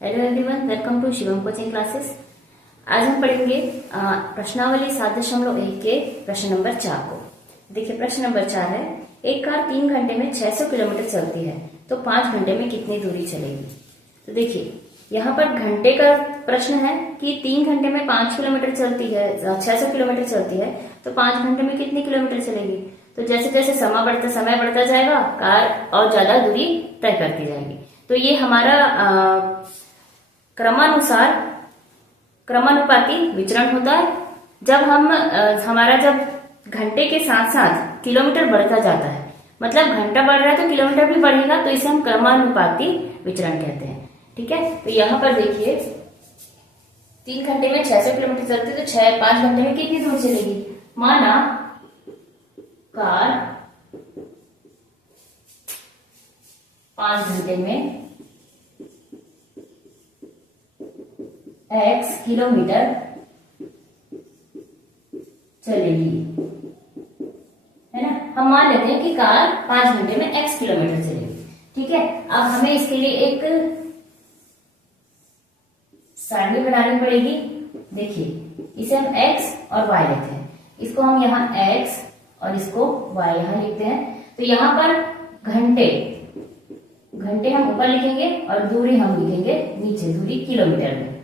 Hello everyone, welcome to Shivam coaching classes. आज हम पढ़ेंगे प्रश्नावली 7.1 के प्रश्न नंबर 4 को। देखिए प्रश्न नंबर 4 है, एक कार 3 घंटे में 600 किलोमीटर चलती है तो 5 घंटे में कितनी दूरी चलेगी। तो देखिए यहाँ पर घंटे का प्रश्न है कि 3 घंटे में 5 किलोमीटर चलती है, 600 किलोमीटर चलती है तो 5 घंटे में कितनी किलोमीटर चलेगी। तो जैसे जैसे समय बढ़ता जाएगा कार और ज्यादा दूरी तय करती जाएगी। तो ये हमारा क्रमानुपाती विचरण होता है। जब जब घंटे के साथ साथ किलोमीटर बढ़ता जाता है, मतलब घंटा बढ़ रहा है तो किलोमीटर भी बढ़ेगा, तो इसे हम क्रमानुपाती विचरण कहते हैं। ठीक है, तो यहाँ पर देखिए 3 घंटे में 600 किलोमीटर चलती है तो 5 घंटे में कितनी दूर चलेगी। माना कार 5 घंटे में x किलोमीटर चलेगी, है ना। हम मान लेते हैं कि कार 5 घंटे में x किलोमीटर चलेगी। ठीक है, अब हमें इसके लिए एक सारणी बनानी पड़ेगी। देखिए इसे हम x और y लेते हैं, इसको हम यहाँ x और इसको y यहाँ लिखते हैं। तो यहाँ पर घंटे हम ऊपर लिखेंगे और दूरी हम लिखेंगे नीचे, दूरी किलोमीटर में।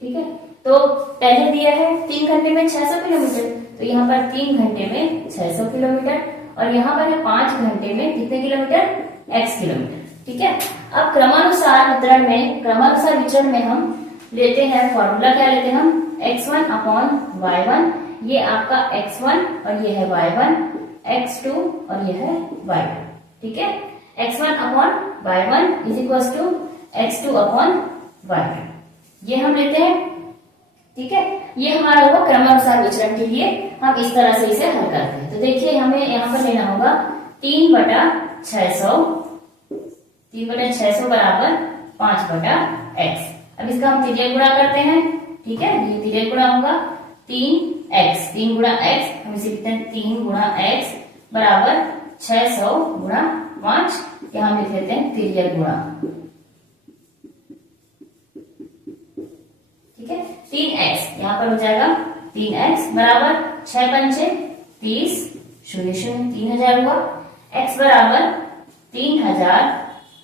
ठीक है, तो पहले दिया है 3 घंटे में 600 किलोमीटर, तो यहाँ पर 3 घंटे में 600 किलोमीटर और यहाँ पर है 5 घंटे में कितने किलोमीटर, x किलोमीटर। ठीक है, अब क्रमानुसार विचरण में हम लेते हैं फॉर्मूला, क्या लेते हैं हम x1 अपॉन y1, ये आपका x1 और ये है y1, x2 और ये है y2। ठीक है, x1 upon y1 is equal to x2 upon y2, ये हम लेते हैं। ठीक है, ये हमारा होगा क्रमानुसार विचरण के लिए हम इस तरह से इसे हल करते हैं। तो देखिए हमें यहाँ पर लेना होगा 3/600 बराबर 5/x। अब इसका हम तिर्यक गुणा करते हैं। ठीक है, ये तिर्यक गुणा होगा 3x, 3 गुणा x, हम इसे लिखते हैं 3 गुणा x बराबर 600 गुणा 5, यहाँ लिख लेते हैं तिर्यक गुणा। ठीक है, 3x यहाँ पर हो जाएगा 3x बराबर 6 पंचे 30, 0 0 3000 हुआ। x बराबर 3000,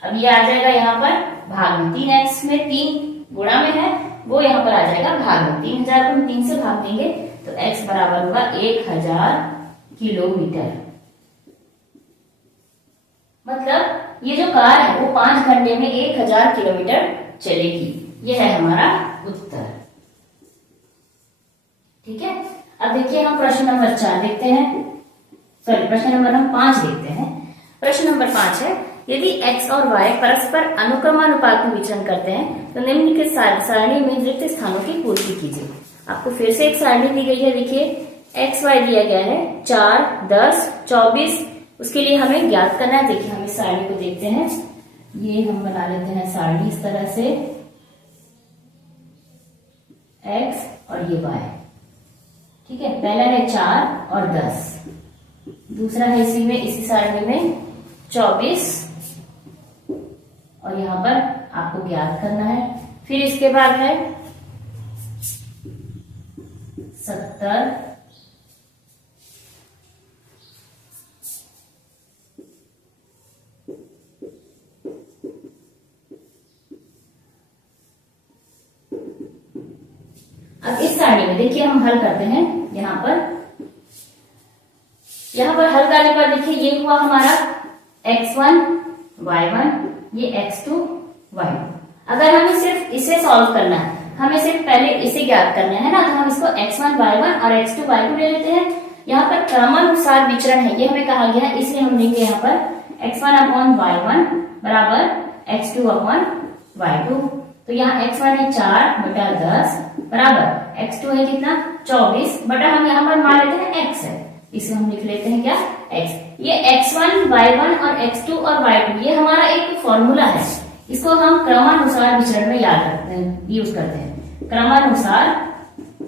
अब ये आ जाएगा यहाँ पर भाग में, 3x में 3 गुणा में है, वो यहाँ पर आ जाएगा भाग में। 3000 को हम 3 से भाग देंगे तो x बराबर होगा 1000 किलोमीटर। मतलब ये जो कार है वो 5 घंटे में 1000 किलोमीटर चलेगी। यह है हमारा उत्तर। ठीक है, अब देखिए हम प्रश्न नंबर 4 देखते हैं, प्रश्न नंबर हम 5 देखते हैं। प्रश्न नंबर 5 है, यदि x और y परस्पर अनुक्रमानुपाती विचरण करते हैं तो निम्नलिखित सारणी में रिक्त स्थानों की पूर्ति कीजिए। आपको फिर से एक सारणी दी गई है। देखिए x y दिया गया है 4, 10, 24, उसके लिए हमें ज्ञात करना है। देखिए हम इस सारणी को देखते हैं, ये हम बना लेते हैं सारणी इस तरह से, x और ये y। ठीक है, पहला है 4 और 10, दूसरा है इसी सारणी में 24 और यहाँ पर आपको ज्ञात करना है। फिर इसके बाद है 70, अब इस सारणी में देखिए हम हल करते हैं। यहाँ पर हल करने पर देखिए ये हुआ हमारा x1 y1, ये x2 y2। अगर हमें सिर्फ इसे सॉल्व करना है, हमें सिर्फ पहले इसे ज्ञात करना है ना, तो हम इसको x1 y1 और x2 y2 ले लेते हैं। यहाँ पर क्रमानुसार विचरण है, ये हमें कहा गया है, इसलिए हम लेंगे यहाँ पर x1 अपॉन y1 बराबर x2 अपॉन y2। तो यहाँ x1 है 4/10 बराबर x2 है कितना, 24 बटा, हम यहाँ पर मान लेते हैं x है, इसे हम लिख लेते हैं क्या, x। ये x1 y1 और x2 और y2 ये हमारा एक फॉर्मूला है, इसको हम क्रमानुसार विचरण में यूज करते हैं। क्रमानुसार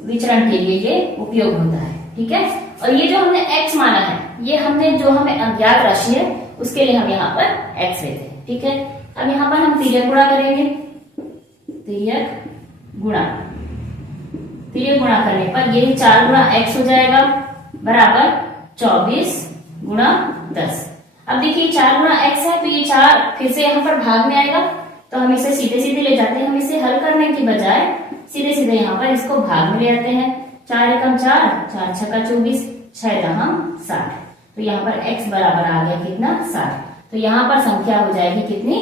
विचरण के लिए ये उपयोग होता है। ठीक है, और ये जो हमने x माना है, ये हमने जो हमें अज्ञात राशि है उसके लिए हम यहाँ पर x लेते हैं। ठीक है, अब यहाँ पर हम तिर्यक गुणा करेंगे, तिर्यक गुणा करने पर ये 4 गुणा x हो जाएगा बराबर 24 गुणा 10। अब देखिए 4 गुणा x है तो ये 4 फिर से यहाँ पर भाग में आएगा, तो हम इसे सीधे सीधे ले जाते हैं। हम इसे हल करने की बजाय सीधे सीधे यहाँ पर इसको भाग में ले आते हैं। 4 एकम 4, 4 छक्का 24, 6 दहम 60। तो यहाँ पर x बराबर आ गया कितना 60। तो यहाँ पर संख्या हो जाएगी कितनी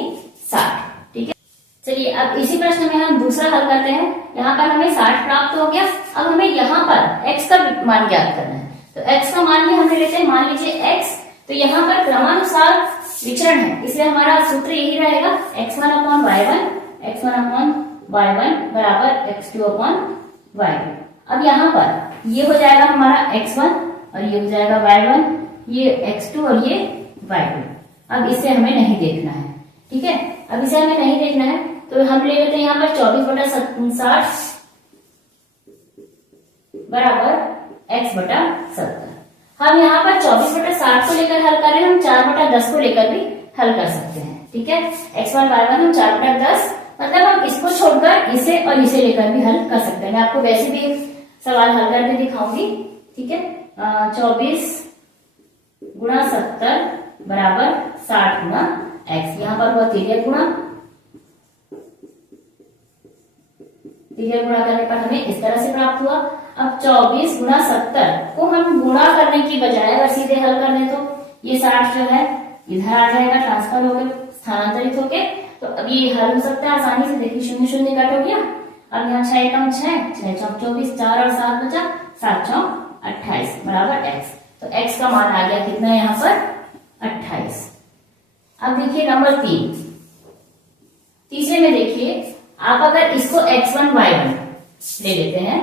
60। ठीक है, चलिए अब इसी प्रश्न में हम दूसरा हल करते हैं। यहाँ पर हमें 60 प्राप्त हो गया। अब हमें यहाँ पर x का मान ज्ञात करना है, तो x का मान भी हम ले लेते हैं। मान लीजिए x, तो यहाँ पर क्रमानुसार विचरण है, इसलिए हमारा सूत्र यही रहेगा x1 अपॉन y1 बराबर x2 अपॉन y2। अब यहाँ पर ये हो जाएगा हमारा x1 और ये हो जाएगा y1, ये x2 और ये y2। अब इसे हमें नहीं देखना है। ठीक है, अब इसे हमें नहीं देखना है तो हम ले लेते हैं यहाँ पर 24/60 बराबर x/70। हम यहाँ पर 24/60 को लेकर हल कर रहे हैं, हम 4/10 को लेकर भी हल कर सकते हैं। ठीक है, x1 y1 हम 4/10, मतलब हम इसको छोड़कर इसे और इसे लेकर भी हल कर सकते हैं। मैं आपको वैसे भी एक सवाल हल करके दिखाऊंगी। ठीक है, 24 गुणा 70 बराबर 60 गुणा x। यहाँ पर हुआ तिर्यक गुणा करने पर हमें इस तरह से प्राप्त हुआ। अब 24 गुणा 70 को हम गुणा करने की बजाय अगर सीधे हल कर दें तो ये 60 जो है इधर आ जाएगा, ट्रांसफर होकर स्थानांतरित होके। तो अब ये हल हो सकता है आसानी से। देखिए 0 0 कट हो गया। अब यहाँ 6 एकम 6, 6 चौक 24, 4 और 7 बचा, 7 चौक 28 बराबर x। तो x का मान आ गया कितना यहाँ पर 28। अब देखिए नंबर 3, तीसरे में देखिए आप अगर इसको x1 y1 ले लेते हैं,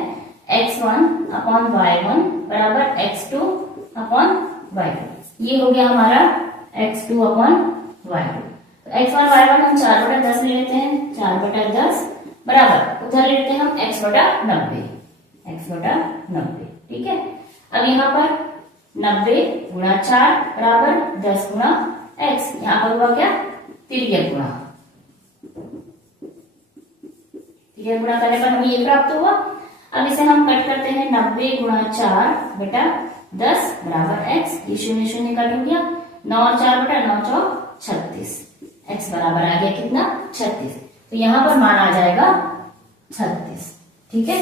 x1 अपॉन y1 बराबर x2 अपॉन y2। ये हो गया हमारा x2 अपॉन y2। तो x1 y1 हम 4/10 ले लेते हैं, 4/10 बराबर उधर ले लेते हैं हम x/90। ठीक है, अब यहाँ पर 90 गुणा 4 बराबर 10 गुणा x। यहाँ पर हुआ क्या तिर्यक गुणा। तिर्यक गुणा करने पर हमें ये प्राप्त हुआ। अब इसे हम कट करते हैं, 90 गुणा 4 बेटा 10 बराबर x। ये 0 0 कट हो गया, 9 और 4 बेटा 9 चौक 36, x बराबर आ गया कितना 36। तो यहाँ पर मान आ जाएगा 36। ठीक है,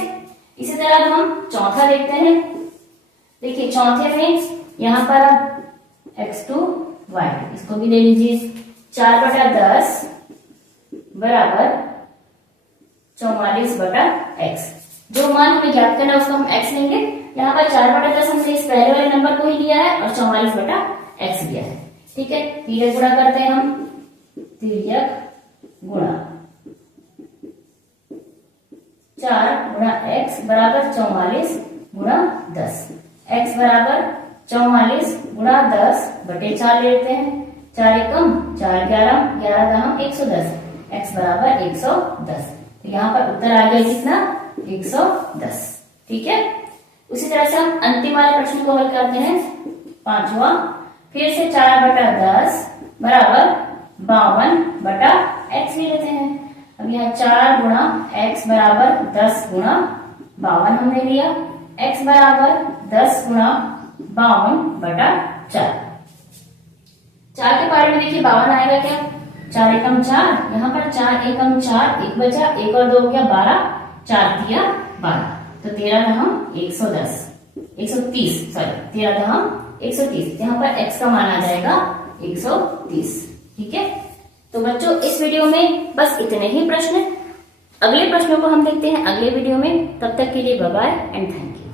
इसी तरह अब हम चौथा देखते हैं। देखिए चौथे में यहाँ पर अब x2 y2 इसको भी ले लीजिए। 4/10 बराबर 44/x। जो मान हमें ज्ञात करना है उसको हम x लेंगे। यहाँ पर 4/10 हमने इस पहले वाले नंबर को ही लिया है और 44/x लिया है। ठीक है, तिर्यक गुणा करते हैं हम, तिर्यक गुणा 4 गुणा x बराबर 44 गुणा 10। x बराबर 44 गुणा 10 बटे 4 ले लेते हैं। 4 एकम 4, 11, 11 दहम 110, x बराबर 110। तो यहाँ पर उत्तर आ गया कितना 110। ठीक है, उसी तरह से हम अंतिम वाले प्रश्न को हल करते हैं, पांचवा। फिर से 4/10 बराबर 52/x ले लेते हैं। अब यहाँ 4 गुणा x बराबर 10 गुणा 52 हमने लिया। x बराबर 10 गुणा 52/4। 4 के बारे में देखिए 52 आएगा क्या, 4 एकम 4, यहाँ पर 4 एकम 4, 1 बचा, 1 और 2 हो गया 12, 4 दिया 12। तो 13 दहम 130, सॉरी 13 दहम 130। यहाँ पर x का मान आ जाएगा 130। ठीक है, तो बच्चों इस वीडियो में बस इतने ही प्रश्न। अगले प्रश्नों को हम देखते हैं अगले वीडियो में। तब तक के लिए bye bye and thank you.